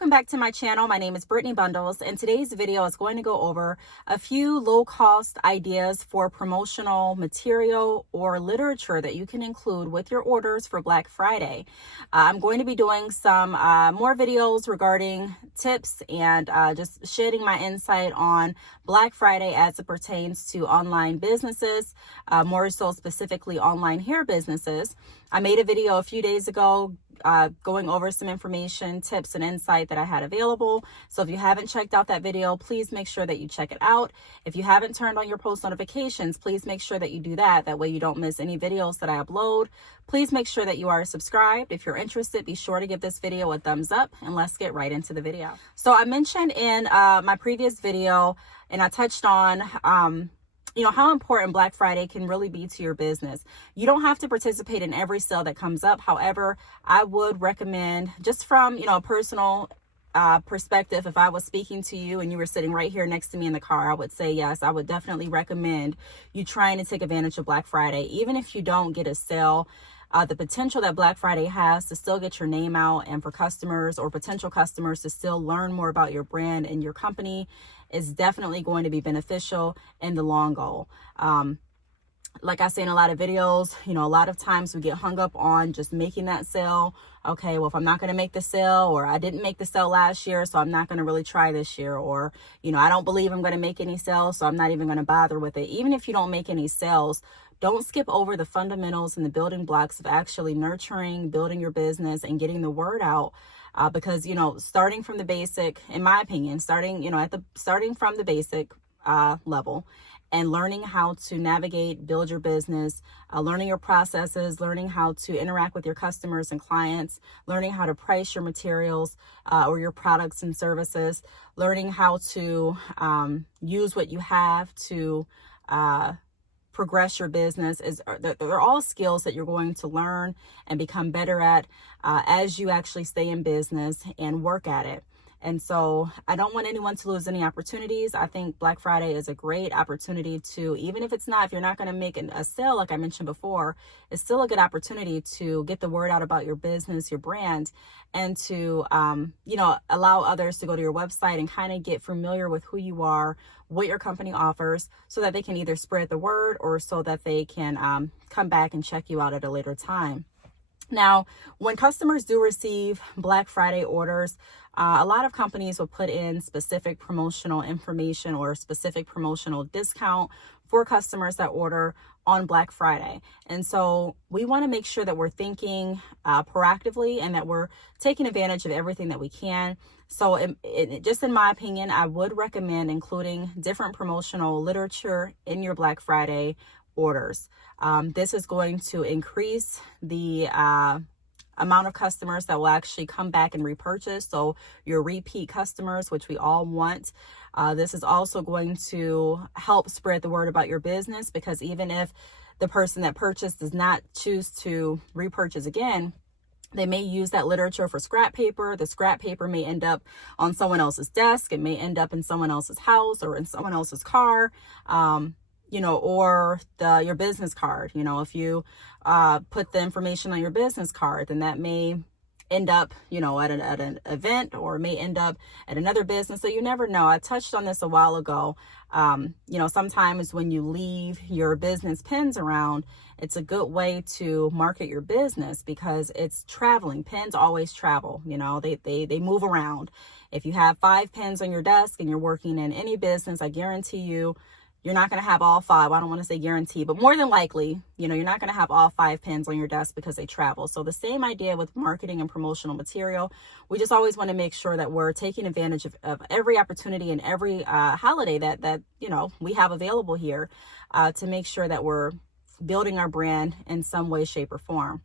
Welcome back to my channel. My name is Brittany Bundles, and today's video is going to go over a few low-cost ideas for promotional material or literature that you can include with your orders for Black Friday. I'm going to be doing some more videos regarding tips and just shedding my insight on Black Friday as it pertains to online businesses, more so specifically online hair businesses. I made a video a few days ago going over some information, tips, and insight that I had available. So if you haven't checked out that video, please make sure that you check it out. If you haven't turned on your post notifications, please make sure that you do that. That way you don't miss any videos that I upload. Please make sure that you are subscribed. If you're interested, be sure to give this video a thumbs up, and let's get right into the video. So I mentioned in my previous video, and I touched on how important Black Friday can really be to your business. You don't have to participate in every sale that comes up. However, I would recommend, just from, a personal perspective, if I was speaking to you and you were sitting right here next to me in the car, I would say, yes, I would definitely recommend you trying to take advantage of Black Friday. Even if you don't get a sale, the potential that Black Friday has to still get your name out and for customers or potential customers to still learn more about your brand and your company is definitely going to be beneficial in the long goal. Like I say in a lot of videos, a lot of times we get hung up on just making that sale. Okay, well, if I'm not going to make the sale, or I didn't make the sale last year, so I'm not going to really try this year, or, I don't believe I'm going to make any sales, so I'm not even going to bother with it. Even if you don't make any sales, don't skip over the fundamentals and the building blocks of actually nurturing, building your business and getting the word out. Because, starting from the basic, in my opinion, starting from the basic level and learning how to navigate, build your business, learning your processes, learning how to interact with your customers and clients, learning how to price your materials or your products and services, learning how to use what you have to progress your business. They're all skills that you're going to learn and become better at as you actually stay in business and work at it. And so I don't want anyone to lose any opportunities. I think Black Friday is a great opportunity to, even if you're not going to make a sale, like I mentioned before, it's still a good opportunity to get the word out about your business, your brand, and to, allow others to go to your website and kind of get familiar with who you are, what your company offers, so that they can either spread the word or so that they can come back and check you out at a later time. Now, when customers do receive Black Friday orders, a lot of companies will put in specific promotional information or specific promotional discount for customers that order on Black Friday. And so we want to make sure that we're thinking proactively and that we're taking advantage of everything that we can. So just in my opinion, I would recommend including different promotional literature in your Black Friday orders. This is going to increase the amount of customers that will actually come back and repurchase. So your repeat customers, which we all want. This is also going to help spread the word about your business, because even if the person that purchased does not choose to repurchase again, they may use that literature for scrap paper. The scrap paper may end up on someone else's desk. It may end up in someone else's house or in someone else's car. Or your business card. If you put the information on your business card, then that may end up, at an event, or may end up at another business. So you never know. I touched on this a while ago. Sometimes when you leave your business pins around, it's a good way to market your business because it's traveling. Pins always travel. They move around. If you have 5 pins on your desk and you're working in any business, I guarantee you're not going to have all 5. I don't want to say guarantee, but more than likely, you're not going to have all 5 pins on your desk because they travel. So the same idea with marketing and promotional material. We just always want to make sure that we're taking advantage of every opportunity and every holiday that we have available here to make sure that we're building our brand in some way, shape, or form.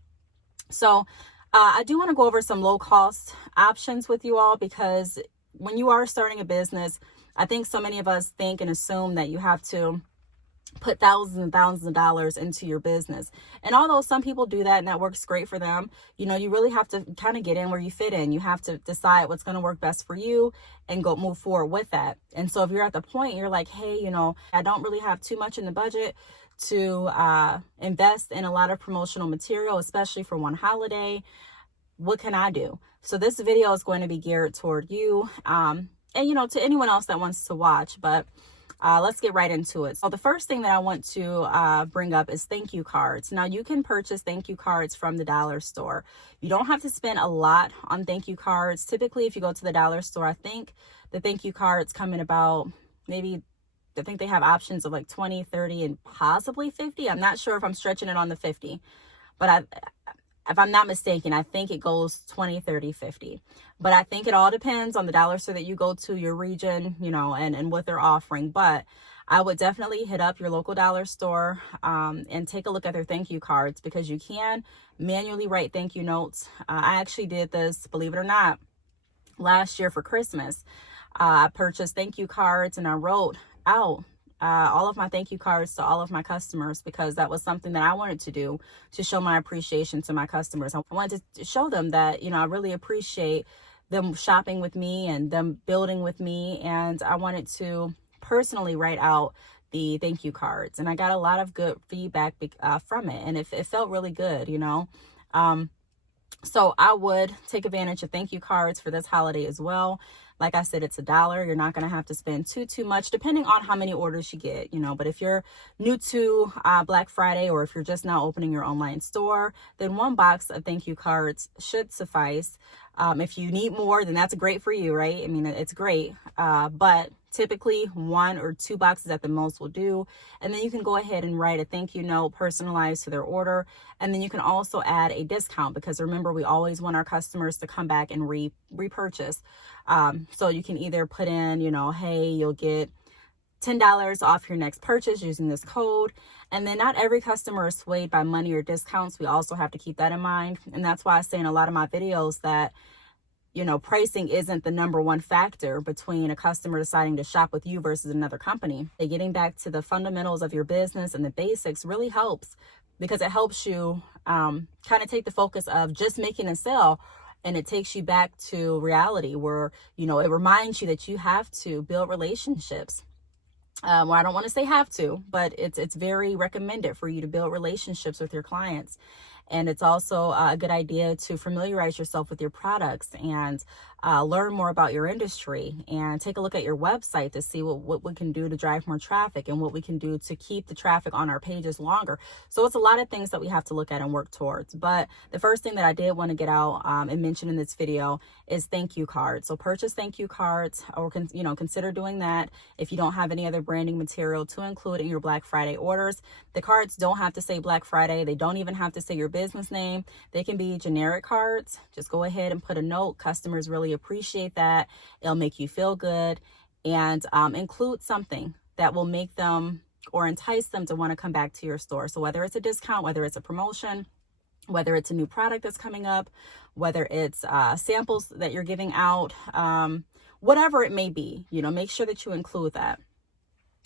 So I do want to go over some low cost options with you all, because when you are starting a business, I think so many of us think and assume that you have to put thousands and thousands of dollars into your business. And although some people do that and that works great for them, you really have to kind of get in where you fit in. You have to decide what's going to work best for you and move forward with that. And so if you're at the point, you're like, hey, I don't really have too much in the budget to invest in a lot of promotional material, especially for one holiday. what can I do? So this video is going to be geared toward you, and to anyone else that wants to watch, but let's get right into it. So the first thing that I want to bring up is thank you cards. Now you can purchase thank you cards from the dollar store. You don't have to spend a lot on thank you cards. Typically, if you go to the dollar store, I think the thank you cards come in about maybe, I think they have options of like 20, 30, and possibly 50. I'm not sure if I'm stretching it on the 50, but if I'm not mistaken, I think it goes 20, 30, 50. But I think it all depends on the dollar store that you go to, your region, and what they're offering. But I would definitely hit up your local dollar store and take a look at their thank you cards, because you can manually write thank you notes. I actually did this, believe it or not, last year for Christmas. I purchased thank you cards and I wrote out all of my thank you cards to all of my customers, because that was something that I wanted to do to show my appreciation to my customers. I wanted to show them that, I really appreciate them shopping with me and them building with me. And I wanted to personally write out the thank you cards. And I got a lot of good feedback from it. And it felt really good, So I would take advantage of thank you cards for this holiday as well. Like I said, it's $1. You're not going to have to spend too much, depending on how many orders you get, but if you're new to Black Friday, or if you're just now opening your online store, then one box of thank you cards should suffice. If you need more, then that's great for you, right? I mean, it's great. But typically 1 or 2 boxes at the most will do. And then you can go ahead and write a thank you note personalized to their order. And then you can also add a discount, because remember, we always want our customers to come back and repurchase. So you can either put in, hey, you'll get $10 off your next purchase using this code. And then not every customer is swayed by money or discounts. We also have to keep that in mind. And that's why I say in a lot of my videos that, pricing isn't the number one factor between a customer deciding to shop with you versus another company. Getting back to the fundamentals of your business and the basics really helps, because it helps you kind of take the focus of just making a sale. And it takes you back to reality where, it reminds you that you have to build relationships. Well, I don't want to say have to, but it's very recommended for you to build relationships with your clients. And it's also a good idea to familiarize yourself with your products and learn more about your industry, and take a look at your website to see what we can do to drive more traffic, and what we can do to keep the traffic on our pages longer. So it's a lot of things that we have to look at and work towards. But the first thing that I did want to get out and mention in this video is thank you cards. So purchase thank you cards, or consider doing that if you don't have any other branding material to include in your Black Friday orders. The cards don't have to say Black Friday. They don't even have to say your business name. They can be generic cards. Just go ahead and put a note. Customers really appreciate that. It'll make you feel good, and include something that will make them or entice them to want to come back to your store. So whether it's a discount, whether it's a promotion, whether it's a new product that's coming up, whether it's samples that you're giving out, whatever it may be, make sure that you include that.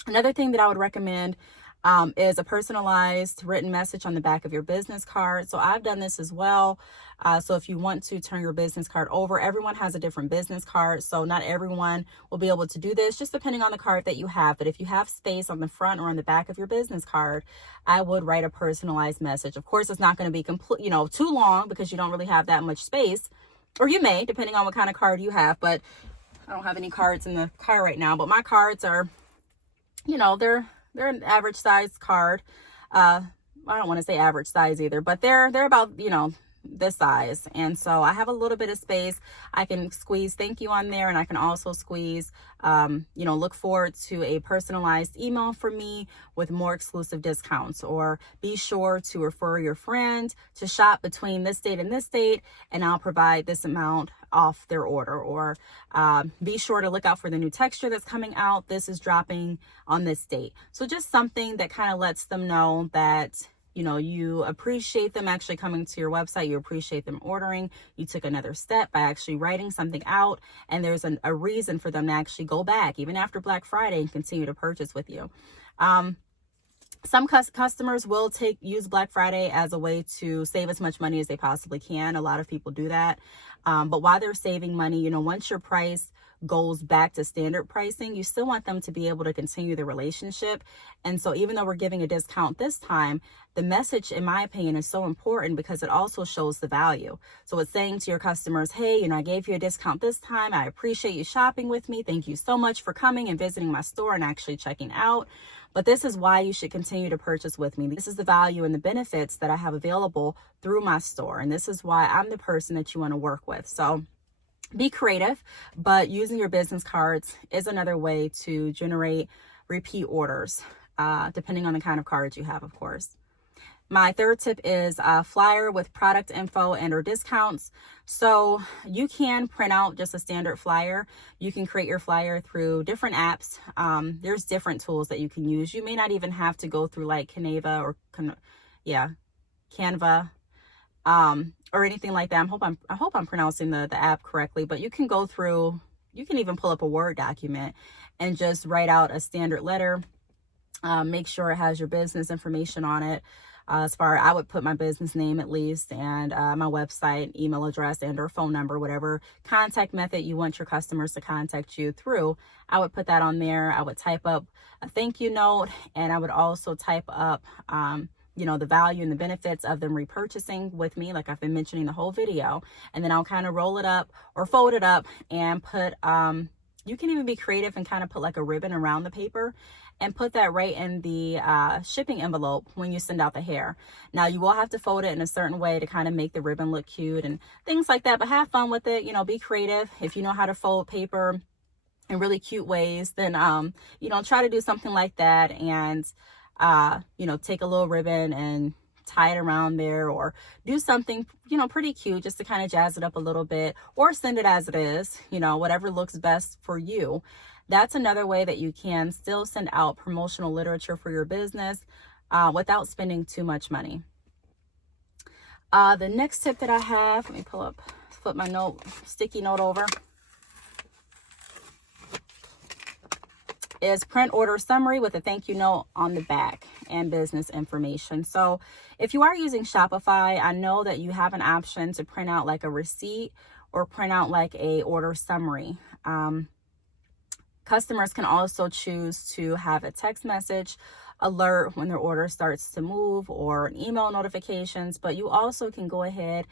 Another thing that I would recommend is a personalized written message on the back of your business card. So I've done this as well. So if you want to turn your business card over, everyone has a different business card. So not everyone will be able to do this, just depending on the card that you have. But if you have space on the front or on the back of your business card, I would write a personalized message. Of course, it's not going to be complete, too long, because you don't really have that much space, or you may, depending on what kind of card you have. But I don't have any cards in the car right now, but my cards are, they're an average size card. I don't want to say average size either, but they're about, this size. And so I have a little bit of space. I can squeeze thank you on there, and I can also squeeze, look forward to a personalized email from me with more exclusive discounts, or be sure to refer your friend to shop between this date and this date, and I'll provide this amount off their order, or be sure to look out for the new texture that's coming out. This is dropping on this date. So just something that kind of lets them know that, you appreciate them actually coming to your website. You appreciate them ordering. You took another step by actually writing something out, and there's a reason for them to actually go back even after Black Friday and continue to purchase with you. Some customers will use Black Friday as a way to save as much money as they possibly can. A lot of people do that. But while they're saving money, once your price goes back to standard pricing, you still want them to be able to continue the relationship. And so even though we're giving a discount this time, the message, in my opinion, is so important because it also shows the value. So it's saying to your customers, hey, I gave you a discount this time. I appreciate you shopping with me. Thank you so much for coming and visiting my store and actually checking out. But this is why you should continue to purchase with me. This is the value and the benefits that I have available through my store. And this is why I'm the person that you want to work with. So be creative, but using your business cards is another way to generate repeat orders, depending on the kind of cards you have, of course. My third tip is a flyer with product info and or discounts. So you can print out just a standard flyer. You can create your flyer through different apps. There's different tools that you can use. You may not even have to go through like Canva or anything like that. I hope I'm pronouncing the app correctly, but you can go through, you can even pull up a Word document and just write out a standard letter. Make sure it has your business information on it. I would put my business name at least, and my website, email address, and or phone number, whatever contact method you want your customers to contact you through. I would put that on there. I would type up a thank you note, and I would also type up, the value and the benefits of them repurchasing with me, like I've been mentioning the whole video. And then I'll kind of roll it up or fold it up and put, you can even be creative and kind of put like a ribbon around the paper and put that right in the shipping envelope when you send out the hair. Now, you will have to fold it in a certain way to kind of make the ribbon look cute and things like that, but have fun with it. Be creative. If you know how to fold paper in really cute ways, then, try to do something like that and, take a little ribbon and tie it around there, or do something, pretty cute just to kind of jazz it up a little bit, or send it as it is, whatever looks best for you. That's another way that you can still send out promotional literature for your business without spending too much money. The next tip that I have, let me flip my sticky note over, is print order summary with a thank you note on the back and business information. So if you are using Shopify, I know that you have an option to print out like a receipt or print out like a order summary. Customers can also choose to have a text message alert when their order starts to move, or an email notifications, but you also can go ahead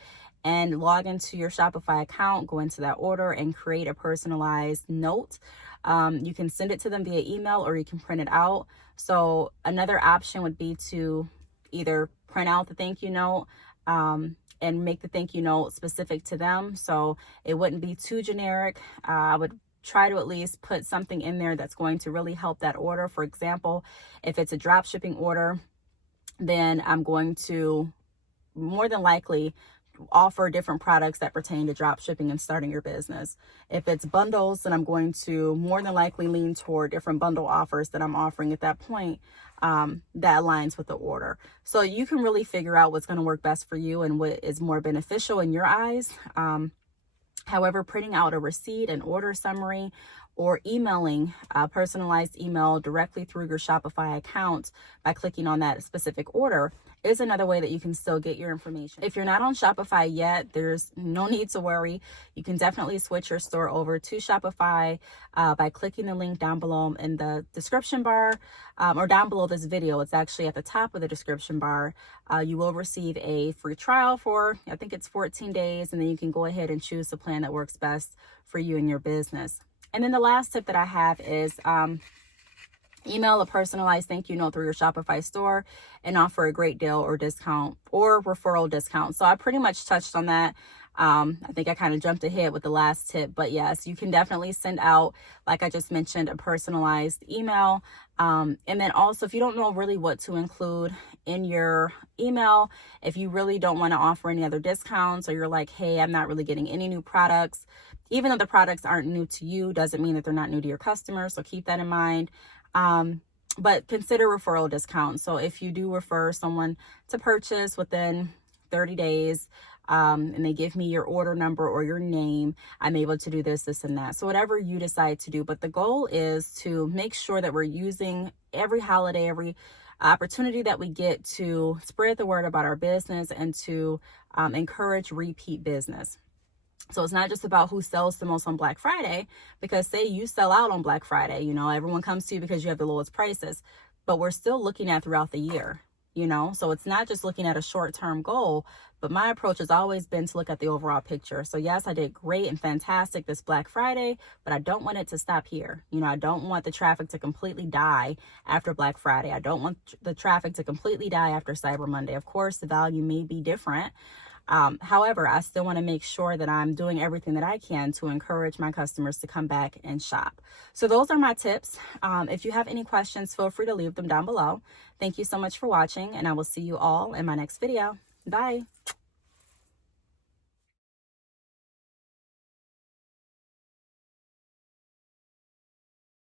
and log into your Shopify account, go into that order and create a personalized note. You can send it to them via email, or you can print it out. So another option would be to either print out the thank you note and make the thank you note specific to them, so it wouldn't be too generic. I would try to at least put something in there that's going to really help that order. For example, if it's a drop shipping order, then I'm going to more than likely offer different products that pertain to drop shipping and starting your business. If it's bundles, then I'm going to more than likely lean toward different bundle offers that I'm offering at that point that aligns with the order. So you can really figure out what's going to work best for you and what is more beneficial in your eyes. However, printing out a receipt, an order summary, or emailing a personalized email directly through your Shopify account by clicking on that specific order is another way that you can still get your information. If you're not on Shopify yet, there's no need to worry. You can definitely switch your store over to Shopify by clicking the link down below in the description bar, or down below this video. It's actually at the top of the description bar. You will receive a free trial for, I think it's 14 days, and then you can go ahead and choose the plan that works best for you and your business. And then the last tip that I have is email a personalized thank you note through your Shopify store and offer a great deal or discount or referral discount. So I pretty much touched on that. I think I kind of jumped ahead with the last tip, but yes, you can definitely send out, like I just mentioned, a personalized email. And then also, if you don't know really what to include in your email, if you really don't want to offer any other discounts, or you're like, hey, I'm not really getting any new products, even though the products aren't new to you, doesn't mean that they're not new to your customers. So keep that in mind. But consider referral discounts. So if you do refer someone to purchase within 30 days, and they give me your order number or your name, I'm able to do this, this, and that. So whatever you decide to do, but the goal is to make sure that we're using every holiday, every opportunity that we get to spread the word about our business and to encourage repeat business. So it's not just about who sells the most on Black Friday, because say you sell out on Black Friday, you know, everyone comes to you because you have the lowest prices, but we're still looking at throughout the year, you know, so it's not just looking at a short-term goal, but my approach has always been to look at the overall picture. So yes, I did great and fantastic this Black Friday, but I don't want it to stop here. You know, I don't want the traffic to completely die after Black Friday. I don't want the traffic to completely die after Cyber Monday. Of course, the value may be different. However, I still want to make sure that I'm doing everything that I can to encourage my customers to come back and shop. So those are my tips. If you have any questions, feel free to leave them down below. Thank you so much for watching, and I will see you all in my next video. Bye.